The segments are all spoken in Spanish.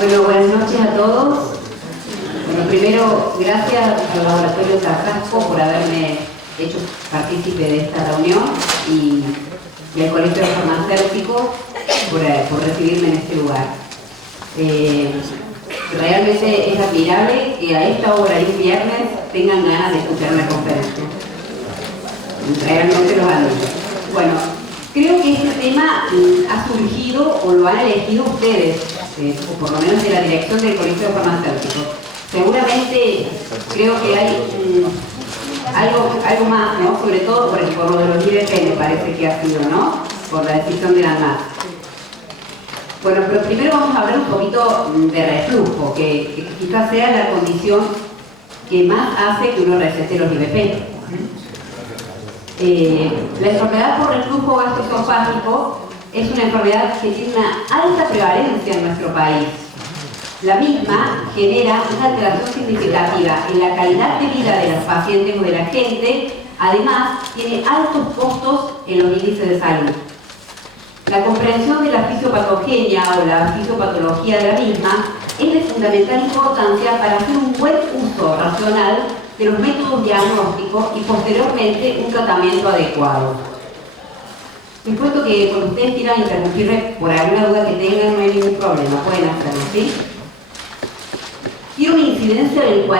Bueno, buenas noches a todos. Bueno, primero, gracias al Laboratorio Carrasco por haberme hecho partícipe de esta reunión y al Colegio Farmacéutico por recibirme en este lugar. Realmente es admirable que a esta hora y un viernes tengan ganas de escuchar una conferencia. Realmente los admiro. Bueno, creo que este tema ha surgido o lo han elegido ustedes, o por lo menos de la dirección del Colegio Farmacéutico. Seguramente creo que hay algo más, ¿no? Sobre todo por lo de los IBP, me parece que ha sido, ¿no? Por la decisión de la ANMAT. Bueno, pero primero vamos a hablar un poquito de reflujo, que quizás sea la condición que más hace que uno recete los IBP. La enfermedad por reflujo gastroesofágico es una enfermedad que tiene una alta prevalencia en nuestro país. La misma genera una alteración significativa en la calidad de vida de los pacientes o de la gente, además tiene altos costos en los índices de salud. La comprensión de la fisiopatogenia o la fisiopatología de la misma es de fundamental importancia para hacer un buen uso racional de los métodos diagnósticos y posteriormente un tratamiento adecuado. Les cuento que cuando ustedes quieran interrumpirme por alguna duda que tengan, no hay ningún problema, pueden hacerlo, ¿sí? Tiene una incidencia del 40%.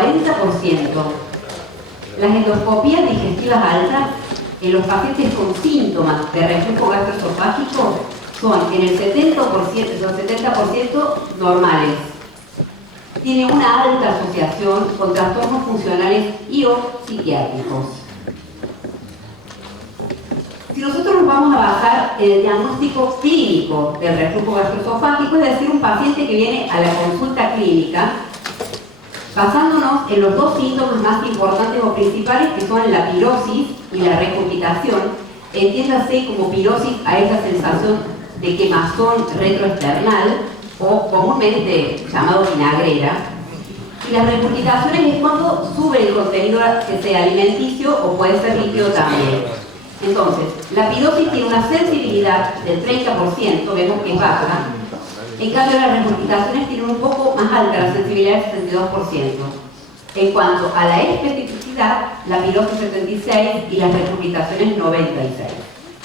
Las endoscopías digestivas altas en los pacientes con síntomas de reflujo gastroesofágico son en el 70% normales. Tiene una alta asociación con trastornos funcionales y o psiquiátricos. Si nosotros nos vamos a basar en el diagnóstico clínico del reflujo gastroesofágico, es decir, un paciente que viene a la consulta clínica, basándonos en los dos síntomas más importantes o principales, que son la pirosis y la regurgitación, entiéndase como pirosis a esa sensación de quemazón retroesternal, o comúnmente llamado vinagrera, y las regurgitaciones es cuando sube el contenido, que sea alimenticio o puede ser líquido también. Entonces, la pirosis tiene una sensibilidad del 30%, vemos que es baja. En cambio, las regurgitaciones tienen un poco más alta, la sensibilidad es 62%. En cuanto a la especificidad, la pirosis 76% y las regurgitaciones 96%.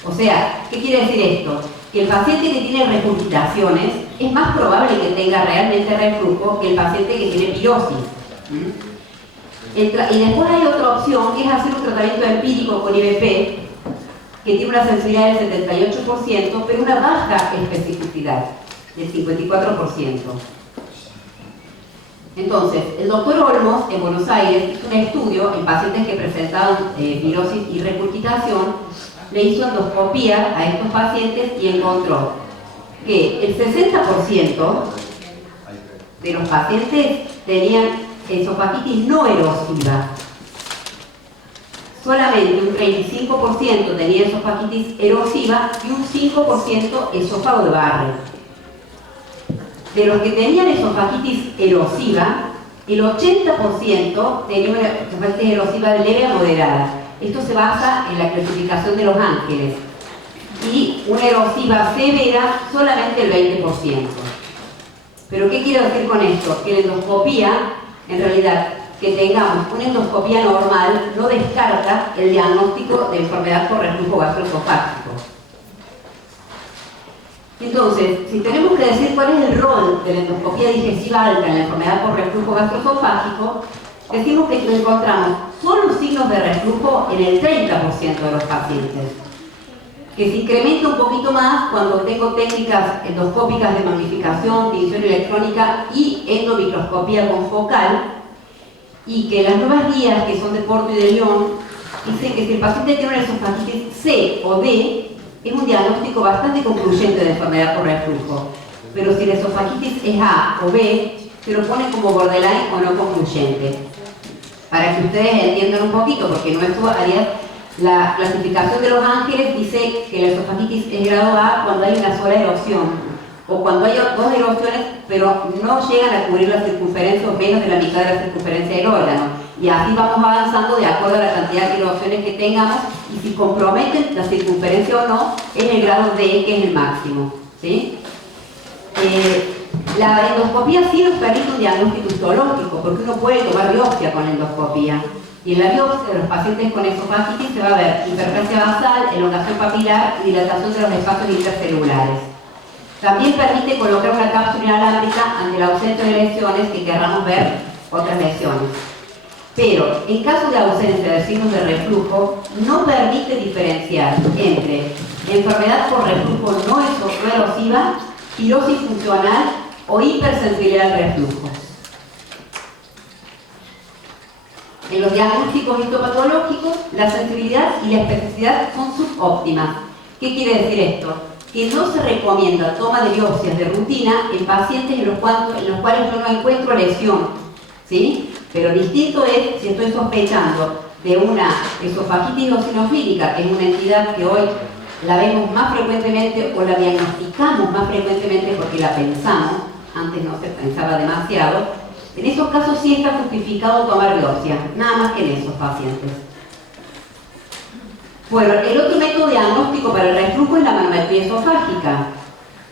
O sea, ¿qué quiere decir esto? Que el paciente que tiene regurgitaciones es más probable que tenga realmente reflujo que el paciente que tiene pirosis. Y después hay otra opción, que es hacer un tratamiento empírico con IBP, que tiene una sensibilidad del 78%, pero una baja especificidad del 54%. Entonces, el doctor Olmos, en Buenos Aires, hizo un estudio en pacientes que presentaban pirosis y regurgitación, le hizo endoscopía a estos pacientes y encontró que el 60% de los pacientes tenían esofagitis no erosiva. Solamente un 35% tenía esofagitis erosiva y un 5% esófago de Barrett. De los que tenían esofagitis erosiva, el 80% tenía una esofagitis erosiva leve a moderada. Esto se basa en la clasificación de Los Ángeles. Y una erosiva severa, solamente el 20%. ¿Pero qué quiero decir con esto? Que la endoscopía, en realidad, que tengamos una endoscopía normal, no descarta el diagnóstico de enfermedad por reflujo gastroesofágico. Entonces, si tenemos que decir cuál es el rol de la endoscopía digestiva alta en la enfermedad por reflujo gastroesofágico, decimos que encontramos solo signos de reflujo en el 30% de los pacientes, que se incrementa un poquito más cuando tengo técnicas endoscópicas de magnificación, tinción electrónica y endomicroscopía confocal, y que las nuevas guías, que son de Porto y de Lyon, dicen que si el paciente tiene una esofagitis C o D, es un diagnóstico bastante concluyente de enfermedad por reflujo. Pero si la esofagitis es A o B, se lo pone como borderline o no concluyente. Para que ustedes entiendan un poquito, porque no es la clasificación de Los Ángeles dice que la esofagitis es grado A cuando hay una sola erosión, o cuando hay dos erosiones, pero no llegan a cubrir la circunferencia o menos de la mitad de la circunferencia del órgano. Y así vamos avanzando de acuerdo a la cantidad de erosiones que tengamos, y si comprometen la circunferencia o no, es el grado D, que es el máximo, ¿sí? La endoscopía sí nos permite un diagnóstico histológico, porque uno puede tomar biopsia con la endoscopía. Y en la biopsia de los pacientes con esofagitis se va a ver hiperplasia basal, elongación papilar y dilatación de los espacios intercelulares. También permite colocar una cápsula inalámbrica ante la ausencia de lesiones que querramos ver otras lesiones. Pero en caso de ausencia de signos de reflujo, no permite diferenciar entre enfermedad por reflujo no erosiva, pirosis funcional o hipersensibilidad al reflujo. En los diagnósticos histopatológicos, la sensibilidad y la especificidad son subóptimas. ¿Qué quiere decir esto? Que no se recomienda toma de biopsias de rutina en pacientes en los cuales yo no encuentro lesión, ¿sí? Pero distinto es si estoy sospechando de una esofagitis eosinofílica, que es una entidad que hoy la vemos más frecuentemente o la diagnosticamos más frecuentemente porque la pensamos, antes no se pensaba demasiado. En esos casos sí está justificado tomar biopsia, nada más que en esos pacientes. Bueno, el otro método diagnóstico para el reflujo es la manometría esofágica,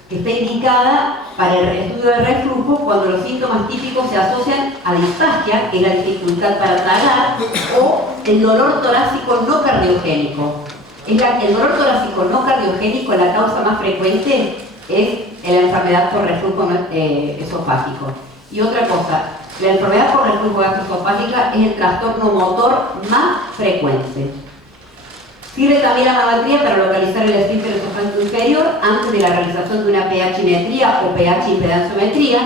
que está indicada para el estudio del reflujo cuando los síntomas típicos se asocian a disfagia, que es la dificultad para tragar, o el dolor torácico no cardiogénico. El dolor torácico no cardiogénico, la causa más frecuente es la enfermedad por reflujo esofágico. Y otra cosa, la enfermedad por reflujo gastroesofágica es el trastorno motor más frecuente. Sirve también la manometría para localizar el esfínter esofágico inferior antes de la realización de una pH-metría o pH-impedanciometría.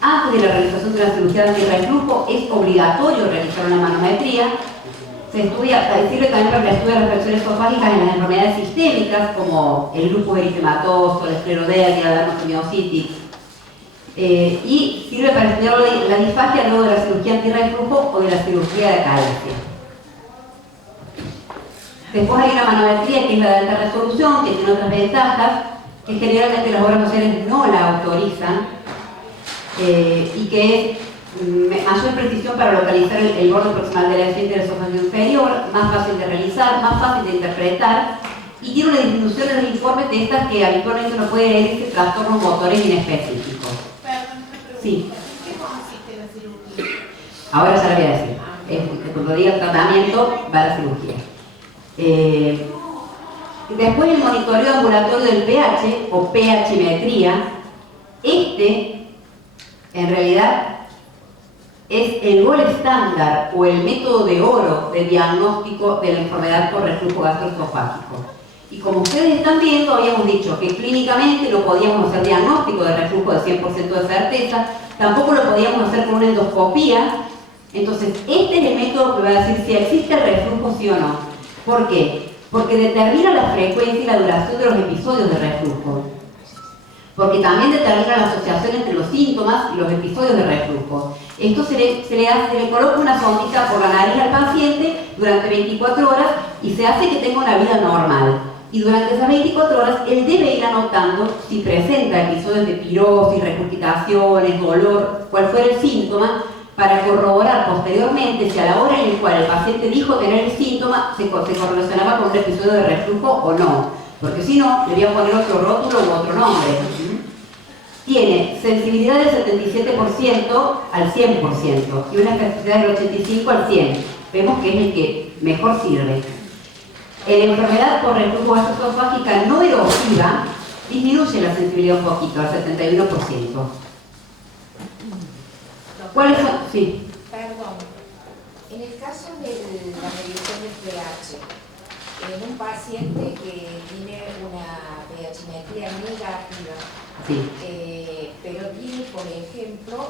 Antes de la realización de una cirugía de reflujo es obligatorio realizar una manometría. Sirve también para el estudio de las presiones esofágicas en las enfermedades sistémicas como el lupus eritematoso, la esclerodermia, la dermatomiositis. Y sirve para estudiar la disfagia luego de la cirugía antirreflujo o de la cirugía de acalasia. Después hay una manometría que es la de alta resolución, que tiene otras ventajas, que generalmente las obras sociales no la autorizan, y que es mayor precisión para localizar el borde proximal del esfínter esofágico inferior, más fácil de realizar, más fácil de interpretar, y tiene una disminución en los informes de estas que habitualmente no puede herirse trastornos motores inespecíficos. Sí. ¿Qué consiste la cirugía? Ahora ya lo voy a decir. Cuando diga tratamiento, va a la cirugía. Después el monitoreo ambulatorio del pH o pH-metría. En realidad, es el gol estándar o el método de oro de diagnóstico de la enfermedad por reflujo gastroesofágico. Y como ustedes están viendo, habíamos dicho que clínicamente no podíamos hacer diagnóstico de reflujo de 100% de certeza, tampoco lo podíamos hacer con una endoscopía. Entonces, este es el método que va a decir si existe el reflujo sí o no. ¿Por qué? Porque determina la frecuencia y la duración de los episodios de reflujo. Porque también determina la asociación entre los síntomas y los episodios de reflujo. Esto se le coloca una sondita por la nariz al paciente durante 24 horas y se hace que tenga una vida normal. Y durante esas 24 horas él debe ir anotando si presenta episodios de pirosis, regurgitaciones, dolor, cual fuera el síntoma, para corroborar posteriormente si a la hora en la cual el paciente dijo tener el síntoma se correlacionaba con un episodio de reflujo o no. Porque si no, le voy a poner otro rótulo u otro nombre. Tiene sensibilidad del 77% al 100% y una especificidad del 85% al 100%. Vemos que es el que mejor sirve. En la enfermedad por reflujo gastroesofágica no erosiva disminuye la sensibilidad un poquito, al 71%. ¿Cuáles son? Sí. Perdón. En el caso de la medición del pH, en un paciente que tiene una pH-metría negativa, Sí. pero tiene, por ejemplo,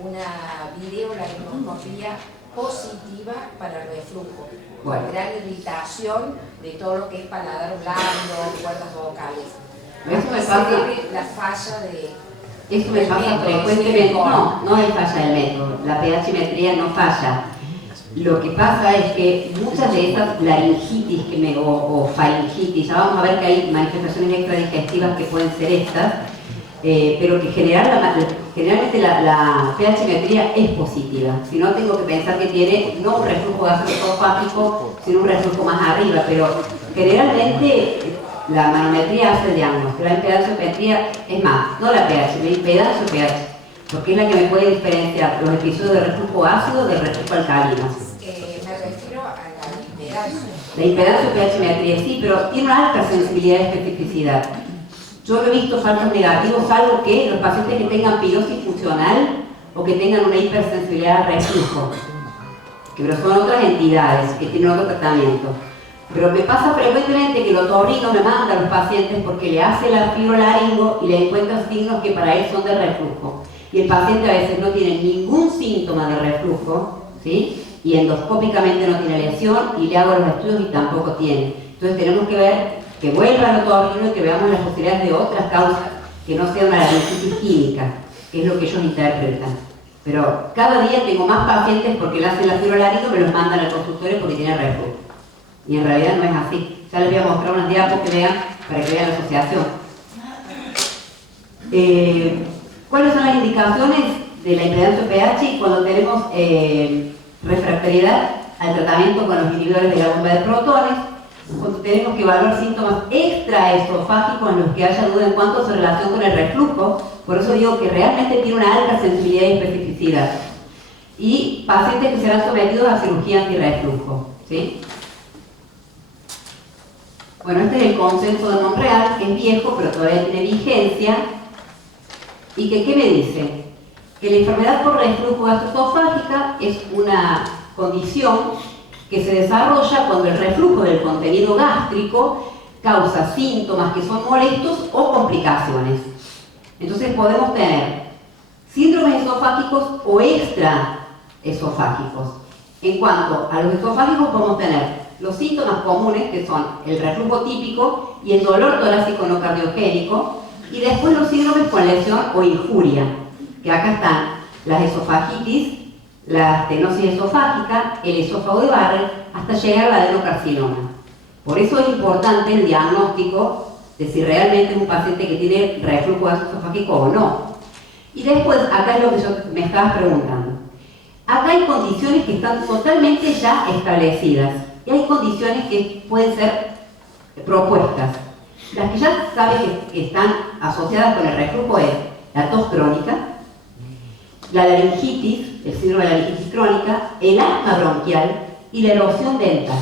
una videolaringoscopía positiva para el reflujo, Bueno. con gran irritación de todo lo que es paladar blando, cuerdas vocales. Eso me Se pasa. debe la falla de... Eso me pasa frecuentemente. No es falla del método. La pH-metría no falla. Lo que pasa es que muchas de estas laringitis o faringitis, ya vamos a ver que hay manifestaciones extradigestivas que pueden ser estas, pero que generalmente la pH-metría es positiva. Si no, tengo que pensar que tiene no un reflujo gastroesofágico, sino un reflujo más arriba, pero generalmente La manometría hace el diagnóstico, la impedanciometría, es más, no la pH, la impedancioPH, porque es la que me puede diferenciar los episodios de reflujo ácido del reflujo alcalino. Me refiero a la impedancia. La impedancioPH-metría sí, pero tiene una alta sensibilidad y especificidad. Yo no he visto falsos negativos, salvo que los pacientes que tengan pirosis funcional o que tengan una hipersensibilidad al reflujo, pero son otras entidades que tienen otro tratamiento. Pero me pasa frecuentemente que el otorrino me manda a los pacientes porque le hace la fibrolaringo y le encuentra signos que para él son de reflujo. Y el paciente a veces no tiene ningún síntoma de reflujo, ¿sí? Y endoscópicamente no tiene lesión y le hago los estudios y tampoco tiene. Entonces tenemos que ver que vuelva al otorrino y que veamos las posibilidades de otras causas que no sean una laringitis química, que es lo que ellos interpretan. Pero cada día tengo más pacientes porque le hacen la fibrolaringo y me los mandan al consultorio porque tienen reflujo. Y en realidad no es así. Ya les voy a mostrar unas diapos que vean, para que vean la asociación. ¿Cuáles son las indicaciones de la impedancioPH cuando tenemos refractariedad al tratamiento con los inhibidores de la bomba de protones? Cuando tenemos que evaluar síntomas extraesofágicos en los que haya duda en cuanto a su relación con el reflujo. Por eso digo que realmente tiene una alta sensibilidad y especificidad. Y pacientes que serán sometidos a cirugía antirreflujo, ¿sí? Bueno, este es el consenso de Montreal, que es viejo, pero todavía tiene vigencia. ¿Y que qué me dice? Que la enfermedad por reflujo gastroesofágica es una condición que se desarrolla cuando el reflujo del contenido gástrico causa síntomas que son molestos o complicaciones. Entonces podemos tener síndromes esofágicos o extraesofágicos. En cuanto a los esofágicos podemos tener los síntomas comunes, que son el reflujo típico y el dolor torácico no cardiogénico, y después los síndromes con lesión o injuria, que acá están las esofagitis, la estenosis esofágica, el esófago de Barrett, hasta llegar al adenocarcinoma. Por eso es importante el diagnóstico de si realmente es un paciente que tiene reflujo gastroesofágico o no. Y después, acá es lo que yo me estabas preguntando. Acá hay condiciones que están totalmente ya establecidas. Y hay condiciones que pueden ser propuestas. Las que ya saben que están asociadas con el reflujo es la tos crónica, la laringitis, el síndrome de la laringitis crónica, el asma bronquial y la erosión dental,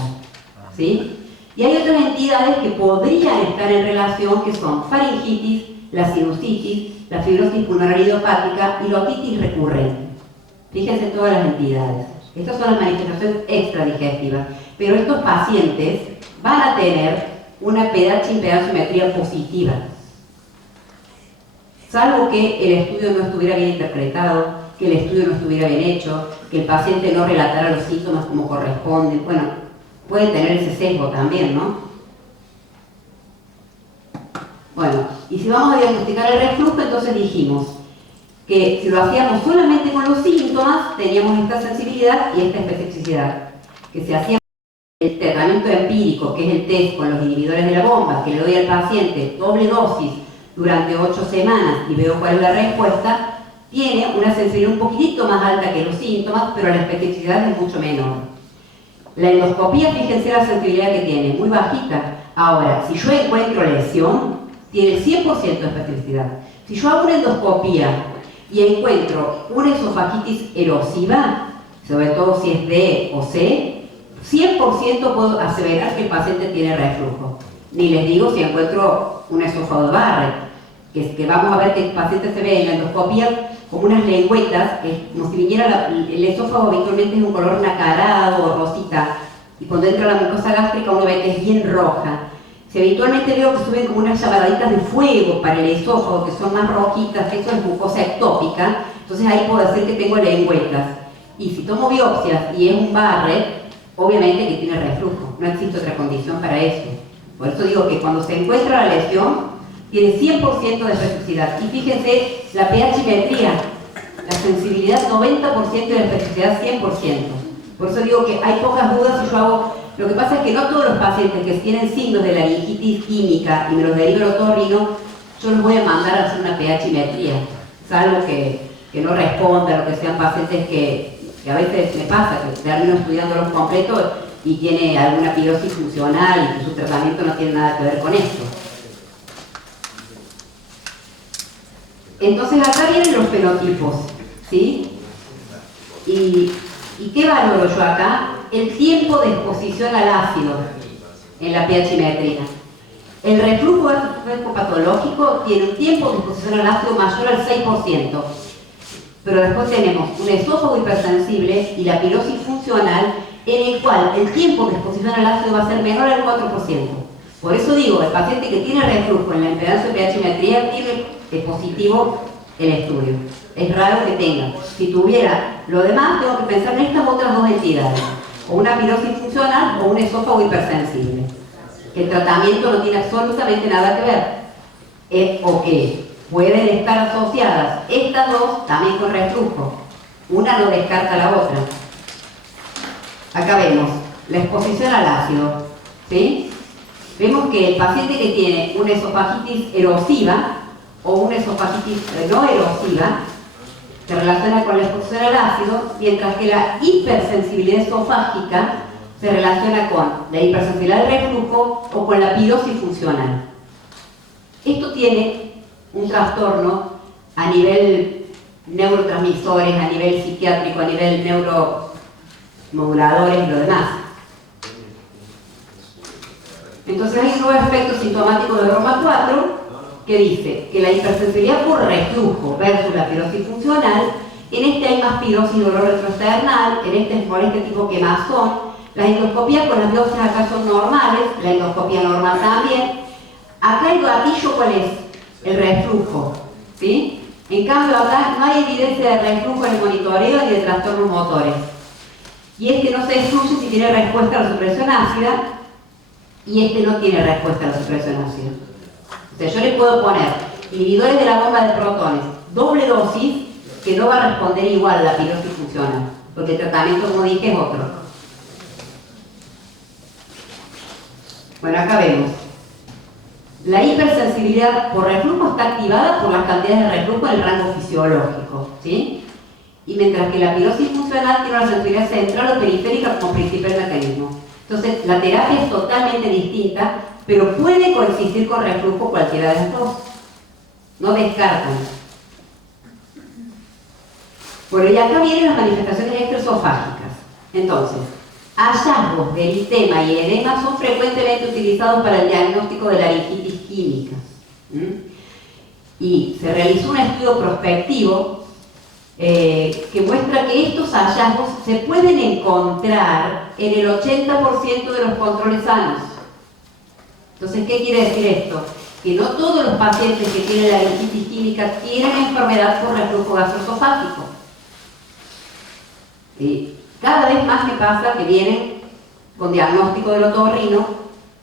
¿sí? Y hay otras entidades que podrían estar en relación, que son faringitis, la sinusitis, la fibrosis pulmonar idiopática y la otitis recurrente. Fíjense todas las entidades. Estas son las manifestaciones extradigestivas. Pero estos pacientes van a tener una pH impedanciometría positiva, salvo que el estudio no estuviera bien interpretado, que el estudio no estuviera bien hecho, que el paciente no relatara los síntomas como corresponden. Bueno, puede tener ese sesgo también, ¿no? Bueno, y si vamos a diagnosticar el reflujo, entonces dijimos que si lo hacíamos solamente con los síntomas, teníamos esta sensibilidad y esta especificidad. Que se hacía el tratamiento empírico, que es el test con los inhibidores de la bomba, que le doy al paciente doble dosis durante 8 semanas y veo cuál es la respuesta, tiene una sensibilidad un poquitito más alta que los síntomas, pero la especificidad es mucho menor. La endoscopía, fíjense la sensibilidad que tiene, muy bajita. Ahora, si yo encuentro lesión, tiene el 100% de especificidad. Si yo hago una endoscopía y encuentro una esofagitis erosiva, sobre todo si es D o C, 100% puedo aseverar que el paciente tiene reflujo. Ni les digo si encuentro un esófago de Barrett, que vamos a ver que el paciente se ve en la endoscopía como unas lengüetas, como si viniera el esófago habitualmente es un color nacarado o rosita, y cuando entra la mucosa gástrica uno ve que es bien roja. Si habitualmente veo que suben como unas llamaditas de fuego para el esófago, que son más rojitas, eso es mucosa ectópica, entonces ahí puedo decir que tengo lengüetas. Y si tomo biopsias y es un Barrett, obviamente que tiene reflujo, no existe otra condición para eso. Por eso digo que cuando se encuentra la lesión, tiene 100% de especificidad. Y fíjense, la pH-metría, la sensibilidad 90% y la especificidad 100%. Por eso digo que hay pocas dudas si yo hago... Lo que pasa es que no todos los pacientes que tienen signos de laringitis química y me los deriva el otorrino, yo los voy a mandar a hacer una pH-metría, salvo que no respondan o que sean pacientes que a veces me pasa, que termino estudiándolos completos y tiene alguna pirosis funcional y que su tratamiento no tiene nada que ver con esto. Entonces acá vienen los fenotipos, ¿sí? ¿Y qué valoro yo acá? El tiempo de exposición al ácido en la pH-metría. El reflujo patológico tiene un tiempo de exposición al ácido mayor al 6%, pero después tenemos un esófago hipersensible y la pirosis funcional en el cual el tiempo de exposición al ácido va a ser menor al 4%. Por eso digo, el paciente que tiene reflujo en la impedancia de pH-metría tiene positivo el estudio. Es raro que tenga. Si tuviera lo demás, tengo que pensar en estas otras dos entidades, o una pirosis funcional o un esófago hipersensible. El tratamiento no tiene absolutamente nada que ver. O que pueden estar asociadas estas dos también con reflujo. Una no descarta la otra. Acá vemos la exposición al ácido, ¿sí? Vemos que el paciente que tiene una esofagitis erosiva o una esofagitis no erosiva se relaciona con la exposición al ácido, mientras que la hipersensibilidad esofágica se relaciona con la hipersensibilidad del reflujo o con la pirosis funcional. Esto tiene un trastorno a nivel neurotransmisores, a nivel psiquiátrico, a nivel neuromoduladores y lo demás. Entonces hay un nuevo aspecto sintomático de Roma 4 que dice que la hipersensibilidad por reflujo versus la pirosis funcional, en este hay más pirosis y dolor retroesternal, en este es por este tipo quemazón. Las endoscopías con las biopsias acá son normales, la endoscopía normal también. Acá el gatillo, ¿cuál es? El reflujo, ¿sí? En cambio acá no hay evidencia de reflujo en el monitoreo ni de trastornos motores. Y este no se excluye si tiene respuesta a la supresión ácida, y este no tiene respuesta a la supresión ácida. O sea, yo le puedo poner inhibidores de la bomba de protones, doble dosis, que no va a responder igual a la pirosis funcional, porque el tratamiento, como dije, es otro. Bueno, acá vemos. La hipersensibilidad por reflujo está activada por las cantidades de reflujo en el rango fisiológico, ¿sí? Y mientras que la pirosis funcional tiene una sensibilidad central o periférica como principal mecanismo. Entonces, la terapia es totalmente distinta, pero puede coexistir con reflujo cualquiera de las dos. No descartan. Bueno, y acá vienen las manifestaciones extraesofágicas. Entonces, hallazgos de eritema y edema son frecuentemente utilizados para el diagnóstico de laringitis química. Y se realizó un estudio prospectivo que muestra que estos hallazgos se pueden encontrar en el 80% de los controles sanos. Entonces, ¿qué quiere decir esto? Que no todos los pacientes que tienen laringitis química tienen enfermedad por reflujo gastroesofágico. Cada vez más me pasa que vienen con diagnóstico del otorrino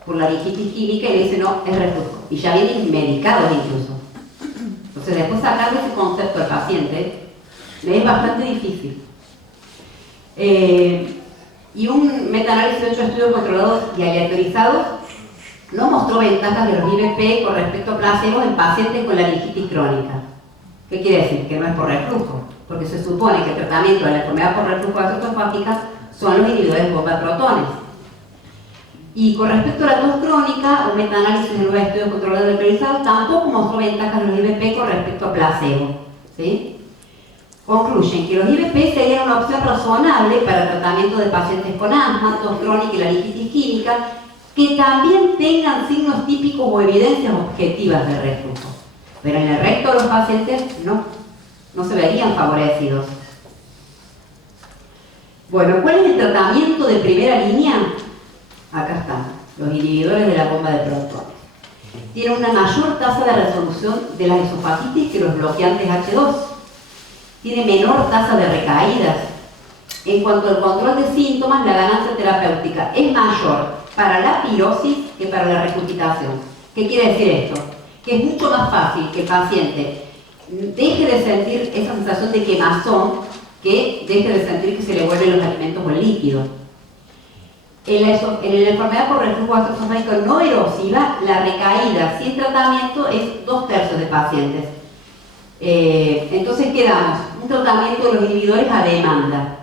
por laringitis química y le dicen no, es reflujo. Y ya vienen medicados incluso. Entonces, después sacarle ese concepto al paciente es bastante difícil. Y un metaanálisis de 8 estudios controlados y aleatorizados no mostró ventajas de los IBP con respecto a placebos en pacientes con laringitis crónica. ¿Qué quiere decir? Que no es por reflujo, porque se supone que el tratamiento de la enfermedad por reflujo gastroesofágica son los inhibidores de bomba de protones. Y con respecto a la tos crónica, un metaanálisis de 9 estudios controlados y aleatorizados tampoco mostró ventajas de los IBP con respecto a placebo, ¿sí? Concluyen que los IBP serían una opción razonable para el tratamiento de pacientes con asma, tos crónica y laringitis química que también tengan signos típicos o evidencias objetivas de reflujo. Pero en el resto de los pacientes no se verían favorecidos. Bueno, ¿cuál es el tratamiento de primera línea? Acá están, los inhibidores de la bomba de protones. Tienen una mayor tasa de resolución de las esofagitis que los bloqueantes H2. Tiene menor tasa de recaídas. En cuanto al control de síntomas, la ganancia terapéutica es mayor para la pirosis que para la regurgitación. ¿Qué quiere decir esto? Que es mucho más fácil que el paciente deje de sentir esa sensación de quemazón que deje de sentir que se le vuelven los alimentos o el líquido. En la enfermedad por reflujo gastroesofágico no erosiva, la recaída sin tratamiento es 2/3 de pacientes. Entonces, ¿qué damos? Un tratamiento de los inhibidores a demanda.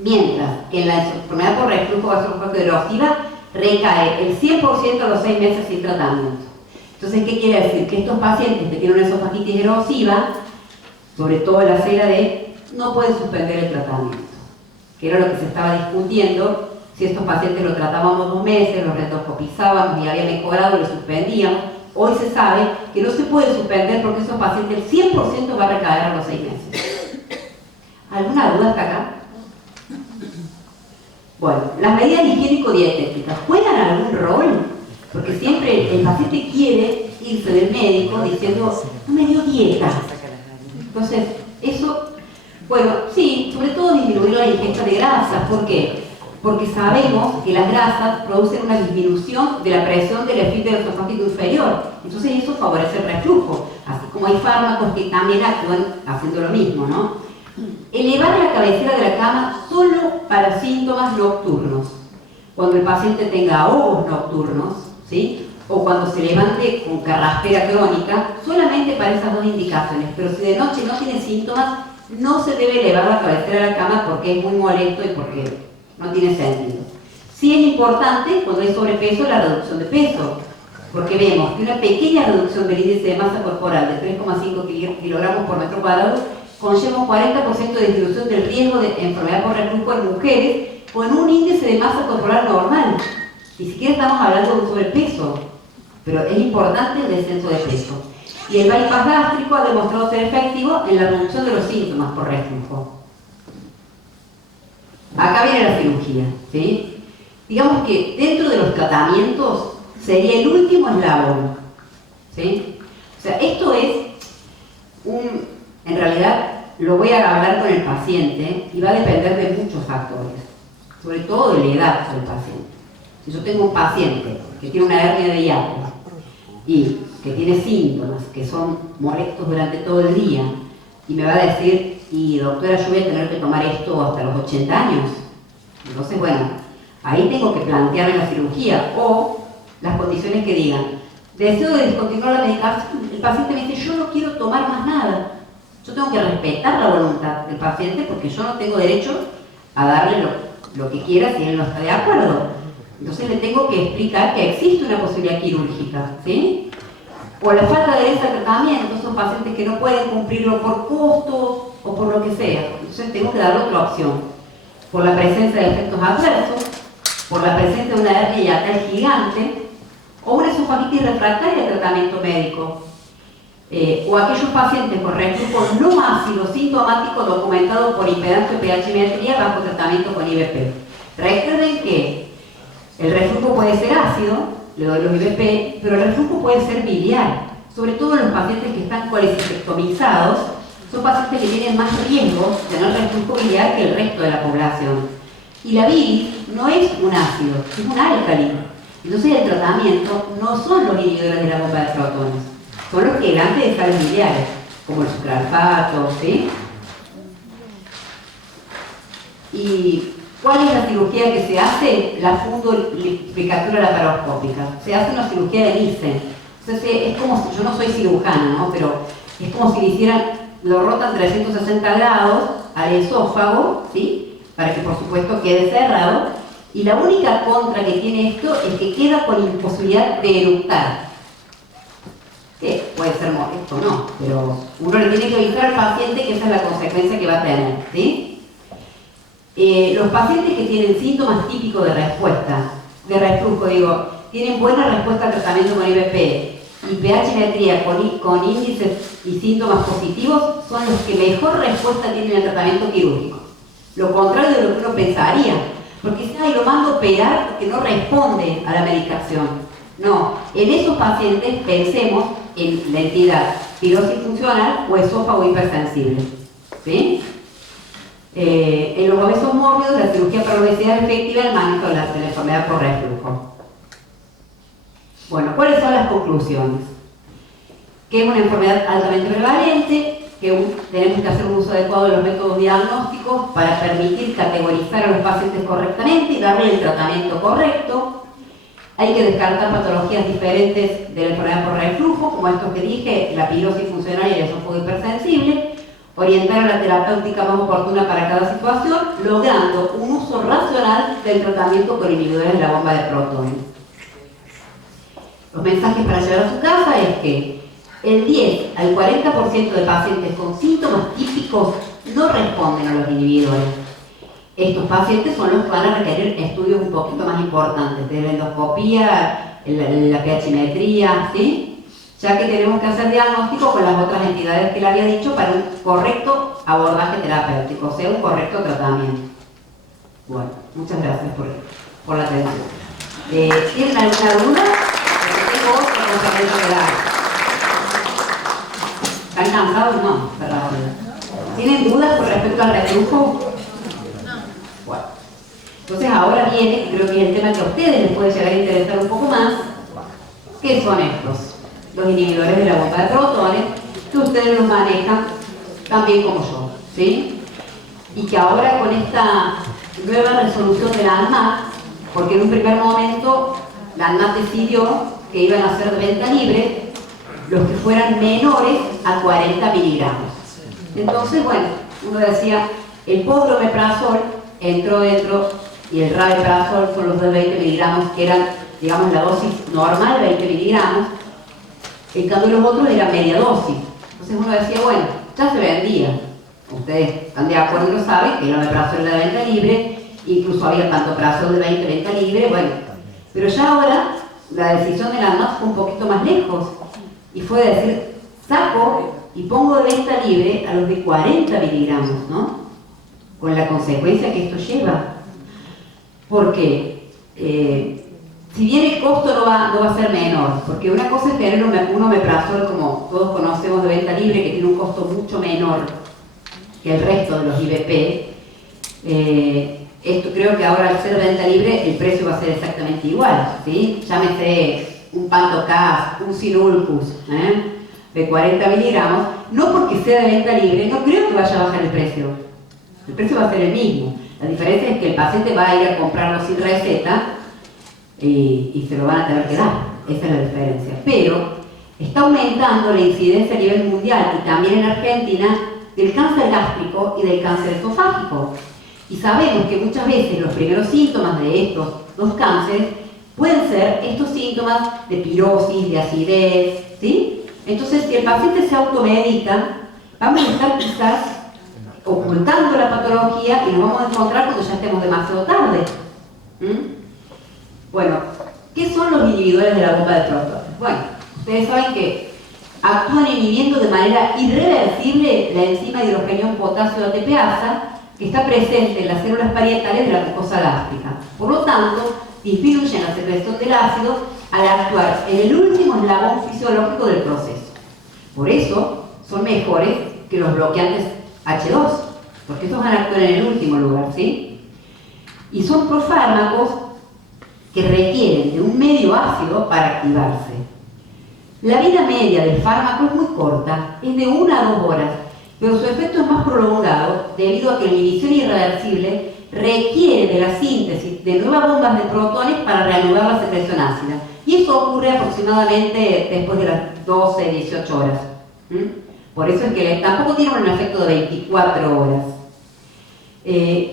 Mientras que en la enfermedad por reflujo gastroesofágico erosiva recae el 100% a los 6 meses sin tratamiento. Entonces, ¿qué quiere decir? Que estos pacientes que tienen una esofagitis erosiva, sobre todo la cera D, no pueden suspender el tratamiento, que era lo que se estaba discutiendo. Si estos pacientes lo tratábamos 2 meses, los retroscopizábamos y había mejorado, lo suspendíamos. Hoy se sabe que no se puede suspender porque esos pacientes el 100% va a recaer a los 6 meses. ¿Alguna duda hasta acá? Bueno, las medidas higiénico-dietéticas ¿juegan algún rol? Porque siempre el paciente quiere irse del médico diciendo, no me dio dieta. Entonces, eso, bueno, sí, sobre todo disminuir la ingesta de grasas. ¿Por qué? Porque sabemos que las grasas producen una disminución de la presión del esfínter esofágico inferior. Entonces eso favorece el reflujo. Así como hay fármacos que también actúan haciendo lo mismo, ¿no? Elevar la cabecera de la cama solo para síntomas nocturnos. Cuando el paciente tenga ahogos nocturnos, ¿sí? O cuando se levante con carraspera crónica, solamente para esas 2 indicaciones. Pero si de noche no tiene síntomas, no se debe elevar la cabecera de la cama porque es muy molesto y porque no tiene sentido. Sí es importante, cuando hay sobrepeso, la reducción de peso, porque vemos que una pequeña reducción del índice de masa corporal de 3,5 kilogramos por metro cuadrado conlleva un 40% de disminución del riesgo de enfermedad por reflujo en mujeres con un índice de masa corporal normal. Ni siquiera estamos hablando de un sobrepeso, pero es importante el descenso de peso. Y el bypass gástrico ha demostrado ser efectivo en la reducción de los síntomas por reflujo. Acá viene la cirugía, ¿sí? Digamos que dentro de los tratamientos sería el último eslabón, ¿sí? O sea, esto es en realidad lo voy a hablar con el paciente y va a depender de muchos factores, sobre todo de la edad del paciente. Si yo tengo un paciente que tiene una hernia de hiatus y que tiene síntomas que son molestos durante todo el día y me va a decir, y doctora, yo voy a tener que tomar esto hasta los 80 años. Entonces, bueno, ahí tengo que plantearme la cirugía o las condiciones que digan, deseo de discontinuar la medicación. El paciente me dice, yo no quiero tomar más nada. Yo tengo que respetar la voluntad del paciente porque yo no tengo derecho a darle lo que quiera si él no está de acuerdo. Entonces le tengo que explicar que existe una posibilidad quirúrgica, ¿sí? O la falta de adherencia al tratamiento, son pacientes que no pueden cumplirlo por costos o por lo que sea. Entonces tengo que darle otra opción. Por la presencia de efectos adversos, por la presencia de una hernia hiatal gigante, o una esofagitis refractaria de tratamiento médico. O aquellos pacientes con reflujo no ácido sintomático documentado por impedancia o pH-metría bajo tratamiento con IVP. Recuerden que el reflujo puede ser ácido, le doy los IVP, pero el reflujo puede ser biliar, sobre todo en los pacientes que están colecistectomizados. Son pacientes que tienen más riesgo de tener reflujo biliar que el resto de la población. Y la bilis no es un ácido, es un álcali. Entonces el tratamiento no son los inhibidores de la bomba de protones, son los quelantes de sales biliares, como el sucralfato, ¿sí? ¿Y cuál es la cirugía que se hace? La fundolificatura laparoscópica. Se hace una cirugía de Nissen. Entonces es como si, yo no soy cirujana, ¿no? Pero es como si le hicieran, lo rotan 360 grados al esófago, ¿sí? Para que por supuesto quede cerrado. Y la única contra que tiene esto es que queda con imposibilidad de eructar. Que puede ser molesto o no, pero uno le tiene que avisar al paciente que esa es la consecuencia que va a tener, ¿sí? Los pacientes que tienen síntomas típicos de respuesta, de reflujo, tienen buena respuesta al tratamiento con IVP y pH-metría con índices y síntomas positivos, son los que mejor respuesta tienen al tratamiento quirúrgico. Lo contrario de lo que uno pensaría, porque si lo mando a operar porque no responde a la medicación. No, en esos pacientes pensemos en la entidad pirosis funcional o esófago hipersensible, ¿sí? En los obesos mórbidos, la cirugía para obesidad es efectiva en el manejo de la enfermedad por reflujo. Bueno, ¿cuáles son las conclusiones? Que es una enfermedad altamente prevalente, que tenemos que hacer un uso adecuado de los métodos diagnósticos para permitir categorizar a los pacientes correctamente y darle el tratamiento correcto. Hay que descartar patologías diferentes de la enfermedad por reflujo, como estos que dije, la pirosis funcional y el esófago hipersensible, orientar a la terapéutica más oportuna para cada situación, logrando un uso racional del tratamiento con inhibidores de la bomba de protones. Los mensajes para llevar a su casa es que el 10 al 40% de pacientes con síntomas típicos no responden a los inhibidores. Estos pacientes son los que van a requerir estudios un poquito más importantes, de la endoscopía, la pHimetría, ¿sí? Ya que tenemos que hacer diagnóstico con las otras entidades que le había dicho para un correcto abordaje terapéutico, o sea, un correcto tratamiento. Bueno, muchas gracias por la atención. ¿Tienen alguna duda? Porque tengo otra cosa que dar. ¿Están cansados? No, perdón. ¿Tienen dudas con respecto al reflujo? Bueno. Entonces ahora viene, que creo que es el tema que a ustedes les puede llegar a interesar un poco más. ¿Qué son estos? Los inhibidores de la bomba de protones, que ustedes los manejan tan bien como yo, ¿sí? Y que ahora con esta nueva resolución de la ANMAT, porque en un primer momento la ANMAT decidió que iban a ser de venta libre los que fueran menores a 40 miligramos. Entonces, bueno, uno decía, el omeprazol entró dentro y el rabeprazol son los de 20 miligramos, que eran, digamos, la dosis normal, 20 miligramos. En cambio, los otros eran media dosis. Entonces uno decía, bueno, ya se vendía. Ustedes están de acuerdo y lo saben, que el omeprazol era de venta libre, incluso había pantoprazol de 20 venta libre, bueno. Pero ya ahora, la decisión de la ANMAT fue un poquito más lejos. Y fue decir, saco y pongo de venta libre a los de 40 miligramos, ¿no? Con la consecuencia que esto lleva. Porque, si bien el costo no va a ser menor, porque una cosa es tener un omeprazol, como todos conocemos, de venta libre, que tiene un costo mucho menor que el resto de los IVP. Esto creo que ahora al ser de venta libre, el precio va a ser exactamente igual, ¿sí? Llámese un Pantocas, un Sinulcus, de 40 miligramos, no porque sea de venta libre, no creo que vaya a bajar el precio. El precio va a ser el mismo. La diferencia es que el paciente va a ir a comprarlo sin receta y se lo van a tener que dar. Esa es la diferencia. Pero está aumentando la incidencia a nivel mundial y también en Argentina del cáncer gástrico y del cáncer esofágico. Y sabemos que muchas veces los primeros síntomas de estos dos cánceres pueden ser estos síntomas de pirosis, de acidez, ¿sí? Entonces, si el paciente se automedica, vamos a estar quizás ocultando la patología y nos vamos a encontrar cuando ya estemos demasiado tarde. Bueno, ¿qué son los inhibidores de la bomba de protones? Bueno, ustedes saben que actúan inhibiendo de manera irreversible la enzima hidrogenión potasio ATPasa que está presente en las células parietales de la mucosa gástrica. Por lo tanto, disminuyen la secreción del ácido al actuar en el último eslabón fisiológico del proceso. Por eso son mejores que los bloqueantes H2, porque estos van a actuar en el último lugar, ¿sí? Y son profármacos que requieren de un medio ácido para activarse. La vida media del fármaco es muy corta, es de 1 a 2 horas, pero su efecto es más prolongado debido a que la inhibición irreversible requiere de la síntesis de nuevas bombas de protones para reanudar la secreción ácida. Y eso ocurre aproximadamente después de las 12, 18 horas. Por eso es que tampoco tiene un efecto de 24 horas.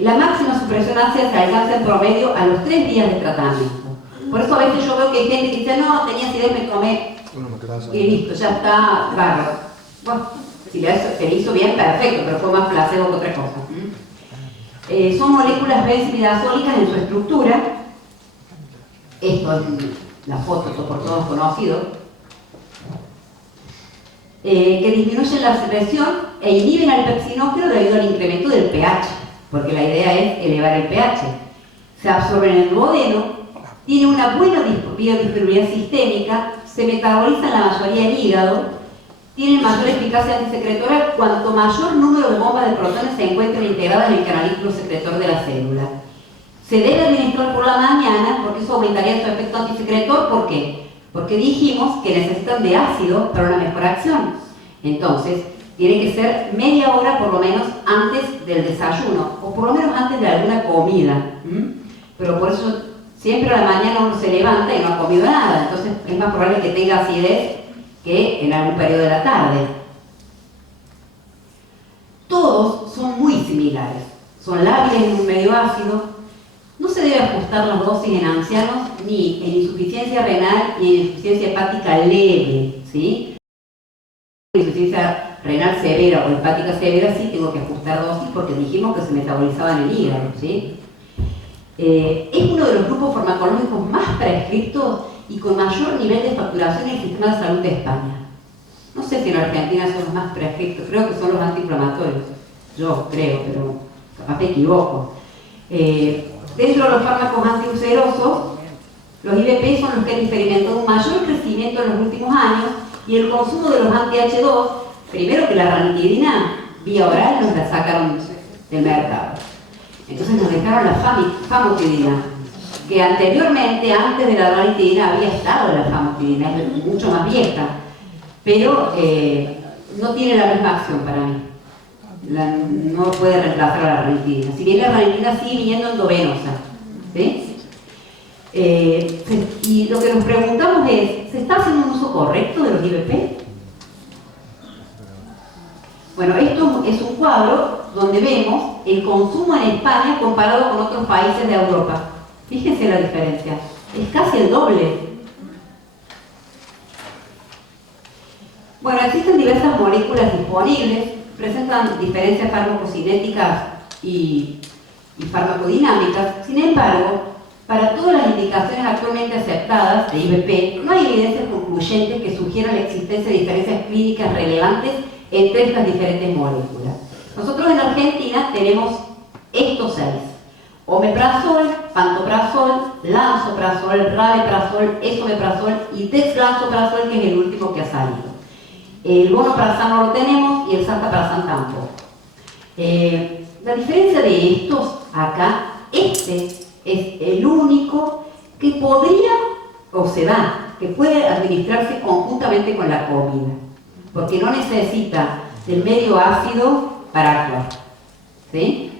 La máxima supresión ácida se alcanza en promedio a los 3 días de tratamiento. Por eso a veces yo veo que hay gente que dice, no, tenía acidez, me tomé y listo, ya está, bárbaro. Bueno, si le hizo bien, perfecto, pero fue más placebo que otra cosa. Son moléculas benzimidazólicas en su estructura. Esto es la foto por todos conocido. Que disminuyen la secreción e inhiben al pepsinógeno debido al incremento del pH, porque la idea es elevar el pH. Se absorben en el duodeno, tiene una buena biodisponibilidad sistémica, se metaboliza en la mayoría en hígado, tienen mayor eficacia antisecretora cuanto mayor número de bombas de protones se encuentren integradas en el canalículo secretor de la célula. Se debe administrar por la mañana porque eso aumentaría su efecto antisecretor. ¿Por qué? Porque dijimos que necesitan de ácido para una mejor acción. Entonces, tiene que ser media hora por lo menos antes del desayuno o por lo menos antes de alguna comida. Pero por eso siempre a la mañana uno se levanta y no ha comido nada. Entonces es más probable que tenga acidez que en algún periodo de la tarde. son muy similares. Son lábiles en un medio ácido. No se debe ajustar las dosis en ancianos ni en insuficiencia renal ni en insuficiencia hepática leve, ¿sí? En insuficiencia renal severa o hepática severa sí tengo que ajustar dosis porque dijimos que se metabolizaban en el hígado, ¿sí? Es uno de los grupos farmacológicos más prescriptos y con mayor nivel de facturación en el sistema de salud de España. No sé si en Argentina son los más prescriptos, creo que son los antiinflamatorios. Yo creo, pero capaz me equivoco. Dentro de los fármacos antiulcerosos, los IBP son los que han experimentado un mayor crecimiento en los últimos años y el consumo de los anti-H2, primero que la ranitidina vía oral nos la sacaron del mercado. Entonces nos dejaron la famotidina, que anteriormente, antes de la ranitidina, había estado la famotidina, es mucho más vieja, pero no tiene la misma acción para mí. No puede reemplazar a la ranitidina. Si bien la ranitidina sigue viniendo endovenosa, ¿sí? Y lo que nos preguntamos es, ¿se está haciendo un uso correcto de los IBP? Bueno, esto es un cuadro donde vemos el consumo en España comparado con otros países de Europa. Fíjense la diferencia, es casi el doble. Bueno, existen diversas moléculas disponibles, presentan diferencias farmacocinéticas y farmacodinámicas. Sin embargo, para todas las indicaciones actualmente aceptadas de IBP, no hay evidencias concluyentes que sugieran la existencia de diferencias clínicas relevantes entre estas diferentes moléculas. Nosotros en Argentina tenemos estos 6: omeprazol, pantoprazol, lansoprazol, rabeprazol, esomeprazol y dexlansoprazol, que es el último que ha salido. El vonoprazan no lo tenemos y el saxaprasan tampoco. La diferencia de estos acá, este es el único que podría o se da, que puede administrarse conjuntamente con la comida, porque no necesita del medio ácido para actuar, ¿sí?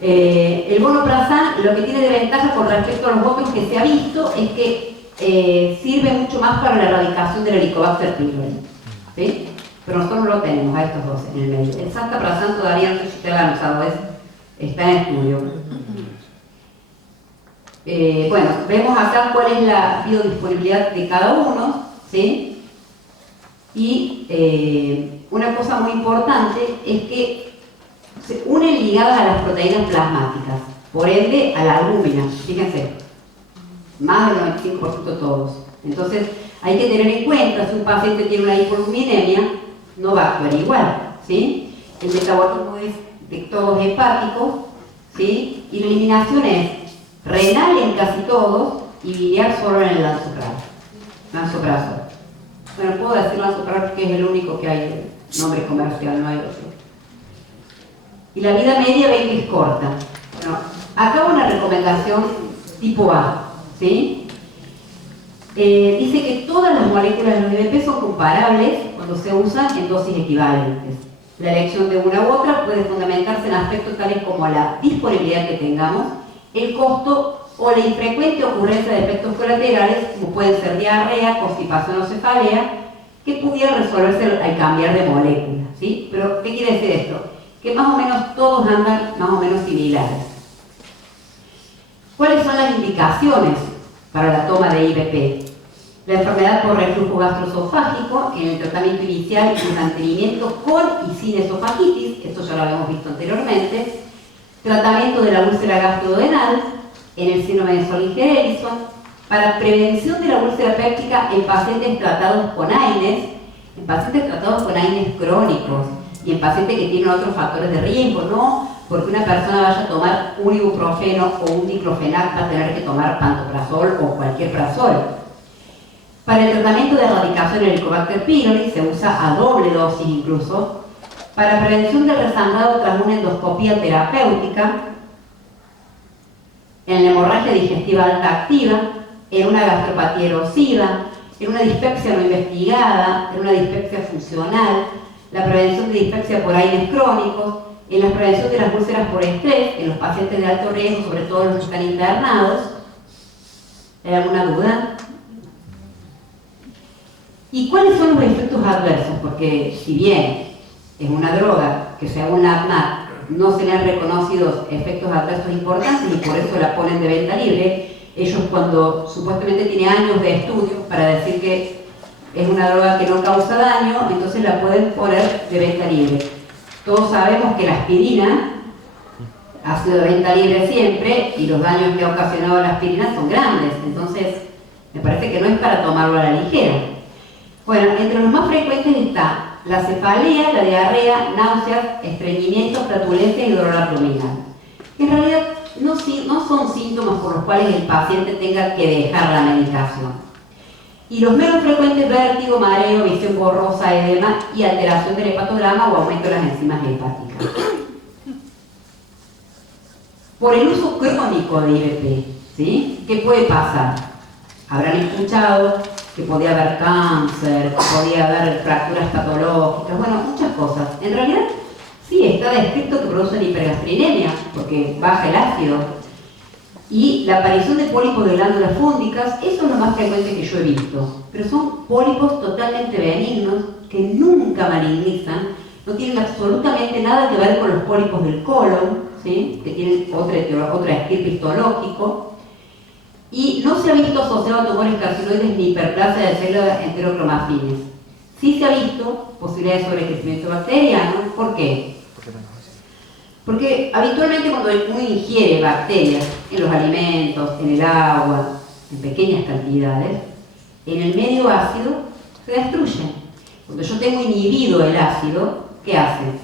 El vonoprazan lo que tiene de ventaja con respecto a los otros que se ha visto es que sirve mucho más para la erradicación del Helicobacter pylori, ¿sí? Pero nosotros no lo tenemos a estos dos en el medio. El saxaprasan todavía no sé si te lo han usado, está en estudio. Bueno, vemos acá cuál es la biodisponibilidad de cada uno, ¿sí? Y una cosa muy importante es que se unen ligadas a las proteínas plasmáticas, por ende a la albúmina, fíjense, más del 95% todos. Entonces hay que tener en cuenta, si un paciente tiene una hipoalbuminemia, no va a actuar igual, ¿sí? El metabolismo es de todos hepáticos, ¿sí? Y la eliminación es renal en casi todos y biliar solo en el lansoprazol. Bueno, puedo decir lansoprazol porque es el único que hay, nombre comercial, no hay otro. Y la vida media ven que es corta. Bueno, acá una recomendación tipo A, ¿sí? Dice que todas las moléculas de los IBP son comparables cuando se usan en dosis equivalentes. La elección de una u otra puede fundamentarse en aspectos tales como la disponibilidad que tengamos, el costo o la infrecuente ocurrencia de efectos colaterales, como pueden ser diarrea, constipación o cefalea, que pudieran resolverse al cambiar de molécula, ¿sí? Pero, ¿qué quiere decir esto? Que más o menos todos andan más o menos similares. ¿Cuáles son las indicaciones para la toma de IBP? La enfermedad por reflujo gastroesofágico en el tratamiento inicial y mantenimiento con y sin esofagitis, esto ya lo habíamos visto anteriormente. Tratamiento de la úlcera gastrodenal en el síndrome de Solinger-Ellison, para prevención de la úlcera péptica en pacientes tratados con AINES, en pacientes tratados con AINES crónicos y en pacientes que tienen otros factores de riesgo, no porque una persona vaya a tomar un ibuprofeno o un diclofenac va a tener que tomar pantoprazol o cualquier prazol. Para el tratamiento de erradicación del Helicobacter pylori se usa a doble dosis incluso. Para prevención del resangrado tras una endoscopía terapéutica, en la hemorragia digestiva alta activa, en una gastropatía erosiva, en una dispepsia no investigada, en una dispepsia funcional, la prevención de dispepsia por AINES crónicos, en la prevención de las úlceras por estrés, en los pacientes de alto riesgo, sobre todo los que están internados. ¿Hay alguna duda? ¿Y cuáles son los efectos adversos? Porque si bien es una droga que según la APMAT no se le han reconocido efectos adversos importantes y por eso la ponen de venta libre. Ellos, cuando supuestamente tiene años de estudio para decir que es una droga que no causa daño, entonces la pueden poner de venta libre. Todos sabemos que la aspirina ha sido de venta libre siempre y los daños que ha ocasionado la aspirina son grandes, entonces me parece que no es para tomarlo a la ligera. Bueno, entre los más frecuentes está la cefalea, la diarrea, náuseas, estreñimiento, flatulencia y dolor abdominal. En realidad no son síntomas por los cuales el paciente tenga que dejar la medicación. Y los menos frecuentes: vértigo, mareo, visión borrosa, edema y alteración del hepatograma o aumento de las enzimas hepáticas. Por el uso crónico de IBP, ¿sí? ¿Qué puede pasar? Habrán escuchado que podía haber cáncer, que podía haber fracturas patológicas, bueno, muchas cosas. En realidad, sí, está descrito que producen hipergastrinemia, porque baja el ácido. Y la aparición de pólipos de glándulas fúngicas, eso es lo más frecuente que yo he visto. Pero son pólipos totalmente benignos, que nunca malignizan, no tienen absolutamente nada que ver con los pólipos del colon, ¿sí? Que tienen otra estirpe histológico. Y no se ha visto asociado a tumores carcinoides ni hiperplasia de células enterocromafines. Sí se ha visto posibilidades de sobrecrecimiento bacteriano. ¿Por qué? Porque habitualmente cuando uno ingiere bacterias en los alimentos, en el agua, en pequeñas cantidades, en el medio ácido se destruyen. Cuando yo tengo inhibido el ácido, ¿qué hacen?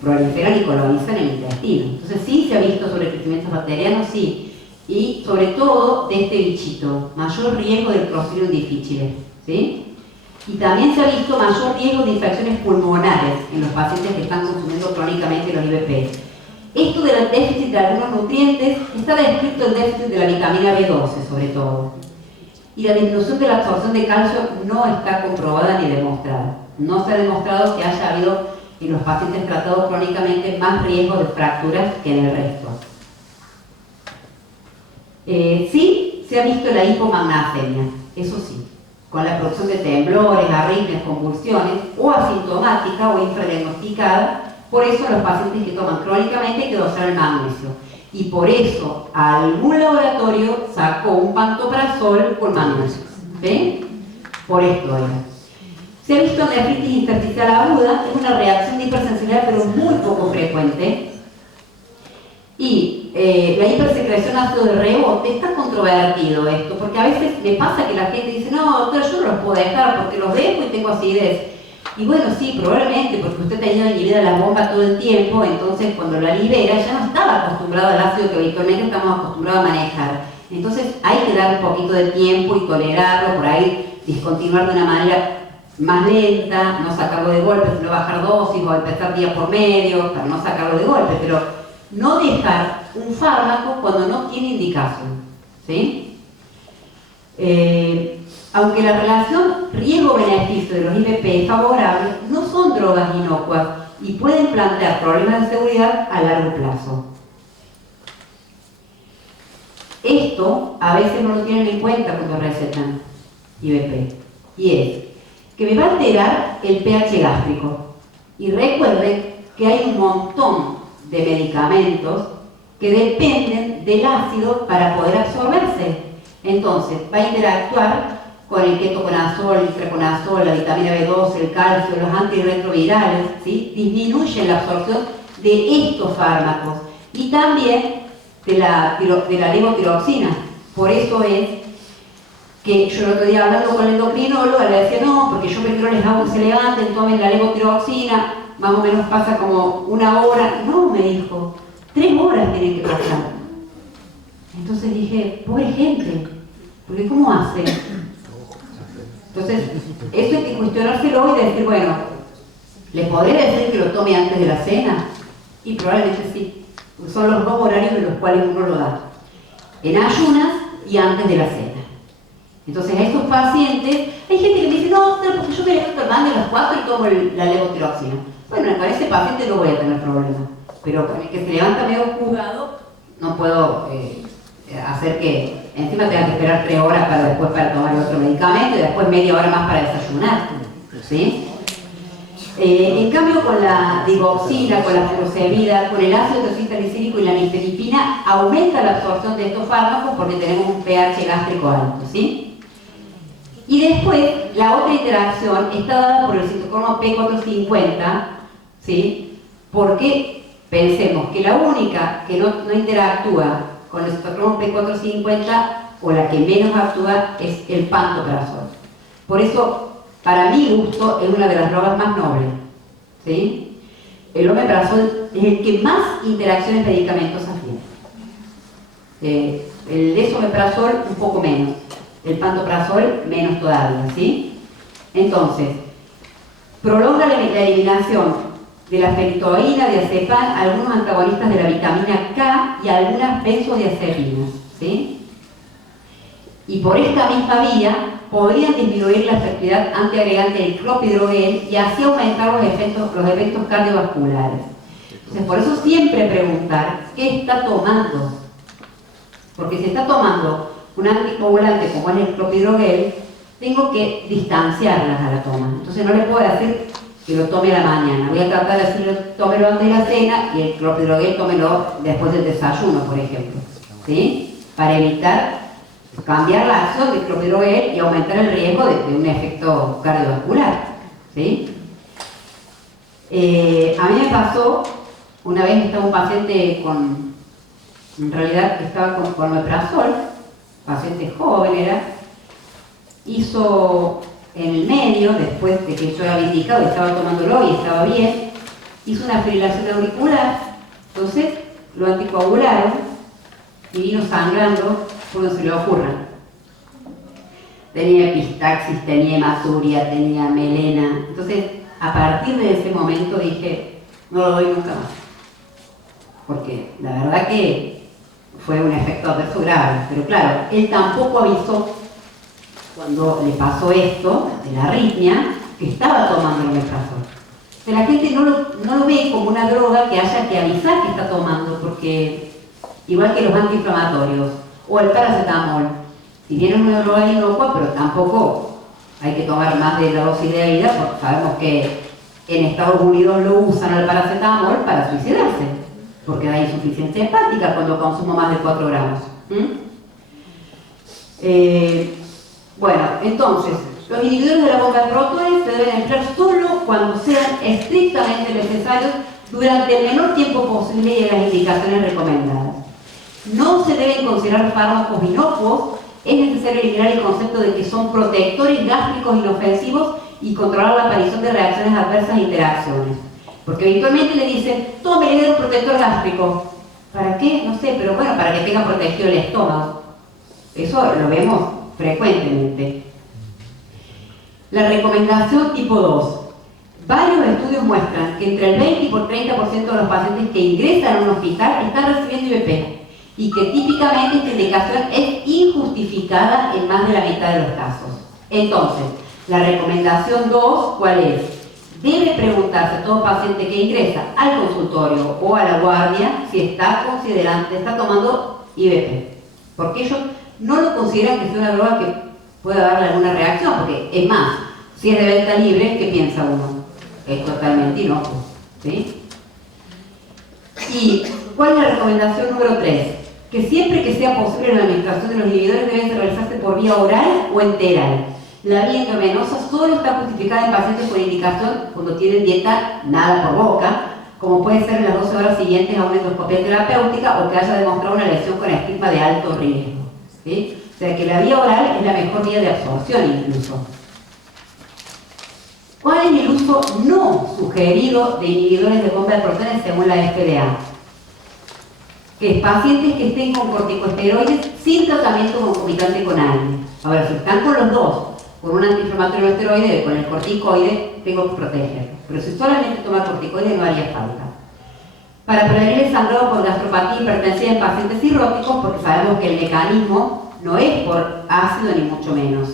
Proliferan y colonizan el intestino. Entonces sí se ha visto sobrecrecimientos bacterianos, sí. Y sobre todo de este bichito, mayor riesgo del Clostridium difficile, ¿sí? Y también se ha visto mayor riesgo de infecciones pulmonares en los pacientes que están consumiendo crónicamente los IBP. Esto del déficit de algunos nutrientes está descrito el déficit de la vitamina B12 sobre todo. Y la disminución de la absorción de calcio no está comprobada ni demostrada. No se ha demostrado que haya habido en los pacientes tratados crónicamente más riesgo de fracturas que en el resto. Sí, se ha visto la hipomagnasemia, eso sí, con la producción de temblores, arritmias, convulsiones, o asintomática o infradiagnosticada. Por eso los pacientes que toman crónicamente hay que dosar el magnesio. Y por eso algún laboratorio sacó un pantoprazol con magnesio. ¿Ven? Por esto era. Se ha visto nefritis intersticial aguda, es una reacción de hipersensibilidad pero muy poco frecuente. Y la hipersecreción ácido de rebote, está controvertido esto, porque a veces me pasa que la gente dice, no, doctor, yo no los puedo dejar porque los dejo y tengo acidez. Y bueno, sí, probablemente, porque usted tenía inhibida la bomba todo el tiempo, entonces cuando la libera ya no estaba acostumbrado al ácido que habitualmente estamos acostumbrados a manejar. Entonces hay que dar un poquito de tiempo y tolerarlo, por ahí discontinuar de una manera más lenta, no sacarlo de golpe, sino bajar dosis o empezar día por medio para no sacarlo de golpe, pero no dejar un fármaco cuando no tiene indicación, ¿sí? Aunque la relación riesgo-beneficio de los IBP es favorable, no son drogas inocuas y pueden plantear problemas de seguridad a largo plazo. Esto a veces no lo tienen en cuenta cuando recetan IBP, y es que me va a alterar el pH gástrico. Y recuerden que hay un montón de medicamentos que dependen del ácido para poder absorberse. Entonces, va a interactuar con el ketoconazol, el itraconazol, la vitamina B12, el calcio, los antirretrovirales, ¿sí? Disminuyen la absorción de estos fármacos y también de la levotiroxina. Por eso es que yo el otro día hablando con el endocrinólogo le decía, no, porque yo prefiero les hago que se levanten, tomen la levotiroxina, más o menos pasa como 1 hora. No, me dijo, 3 horas tienen que pasar. Entonces dije, pobre gente, porque ¿cómo hace? Entonces, eso hay que cuestionárselo y decir, bueno, ¿le podré decir que lo tome antes de la cena? Y probablemente sí. Son los 2 horarios en los cuales uno lo da. En ayunas y antes de la cena. Entonces, a estos pacientes, hay gente que me dice, no, porque yo me levanto a las 4 y tomo la levotiroxina. Bueno, para ese paciente no voy a tener problema. Pero con el que se levanta medio jugado, no puedo hacer que encima tenga que esperar 3 horas para tomar otro medicamento y después media hora más para desayunar, ¿sí? En cambio, con la digoxina, con la furosemida, con el ácido tetraciclínico y la nifedipina, aumenta la absorción de estos fármacos porque tenemos un pH gástrico alto, ¿sí? Y después, la otra interacción está dada por el citocromo P450, ¿sí? Porque pensemos que la única que no interactúa con el citocromo P450 o la que menos actúa es el pantoprazol. Por eso, para mi gusto, es una de las drogas más nobles, ¿sí? El omeprazol es el que más interacciones medicamentosas tiene. El esomeprazol un poco menos, el pantoprazol menos todavía, ¿sí? Entonces, prolonga la eliminación de la fenitoína, diazepam, algunos antagonistas de la vitamina K y algunas benzodiazepinas, ¿sí? Y por esta misma vía podrían disminuir la efectividad antiagregante del clopidogrel y así aumentar los efectos cardiovasculares. Entonces, por eso siempre preguntar qué está tomando. Porque si está tomando un anticoagulante como es el clopidogrel, tengo que distanciarlas a la toma. Entonces no le puedo decir que lo tome a la mañana. Voy a tratar de decirle, tómelo antes de la cena y el clopidogrel tómelo después del desayuno, por ejemplo, ¿sí? Para evitar cambiar la acción del clopidogrel y aumentar el riesgo de un efecto cardiovascular, ¿sí? A mí me pasó, una vez estaba un paciente en realidad estaba con omeprazol, paciente joven era, hizo en el medio, después de que yo había indicado y estaba tomándolo y estaba bien, hizo una fibrilación auricular, entonces lo anticoagularon y vino sangrando por donde se le ocurra. Tenía epistaxis, tenía hematuria, tenía melena. Entonces, a partir de ese momento dije, no lo doy nunca más. Porque la verdad que fue un efecto adverso grave. Pero claro, él tampoco avisó cuando le pasó esto, de la arritmia, que estaba tomando el omeprazol. O sea, la gente no lo ve como una droga que haya que avisar que está tomando, porque igual que los antiinflamatorios o el paracetamol, si bien es una droga inocua, pero tampoco hay que tomar más de la dosis de vida, porque sabemos que en Estados Unidos lo usan al paracetamol para suicidarse, porque hay insuficiencia hepática cuando consumo más de 4 gramos. Bueno, entonces, los inhibidores de la bomba de protones se deben emplear solo cuando sean estrictamente necesarios durante el menor tiempo posible y en las indicaciones recomendadas. No se deben considerar fármacos inocuos, es necesario eliminar el concepto de que son protectores gástricos inofensivos y controlar la aparición de reacciones adversas e interacciones. Porque eventualmente le dicen, tome un protector gástrico. ¿Para qué? No sé, pero bueno, para que tenga protegido el estómago. Eso lo vemos frecuentemente. La recomendación tipo 2. Varios estudios muestran que entre el 20 y por 30% de los pacientes que ingresan a un hospital están recibiendo IVP y que típicamente esta indicación es injustificada en más de la mitad de los casos. Entonces, la recomendación 2, ¿cuál es? Debe preguntarse a todo paciente que ingresa al consultorio o a la guardia si está tomando IVP, porque ellos no lo consideran que sea una droga que pueda darle alguna reacción, porque es más, si es de venta libre, ¿qué piensa uno? Es totalmente inocuo, ¿sí? ¿Y cuál es la recomendación número 3? Que siempre que sea posible la administración de los inhibidores deben realizarse por vía oral o enteral. La vía intravenosa solo está justificada en pacientes con indicación cuando tienen dieta nada por boca, como puede ser en las 12 horas siguientes a una endoscopia terapéutica o que haya demostrado una lesión con estigma de alto riesgo, ¿sí? O sea que la vía oral es la mejor vía de absorción incluso. ¿Cuál es el uso no sugerido de inhibidores de bomba de protones según la FDA? Que pacientes que estén con corticosteroides sin tratamiento concomitante con AINE. Ahora, si están con los dos, con un antiinflamatorio esteroide y con el corticoide, tengo que proteger. Pero si solamente toma corticoide no haría falta. Para prevenir el sangrado por gastropatía hipertensiva en pacientes cirróticos, porque sabemos que el mecanismo no es por ácido ni mucho menos.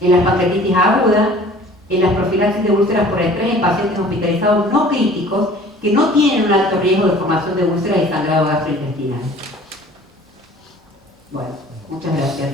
En las pancreatitis aguda, en las profilaxis de úlceras por estrés en pacientes hospitalizados no críticos que no tienen un alto riesgo de formación de úlceras y sangrado gastrointestinal. Bueno, muchas gracias.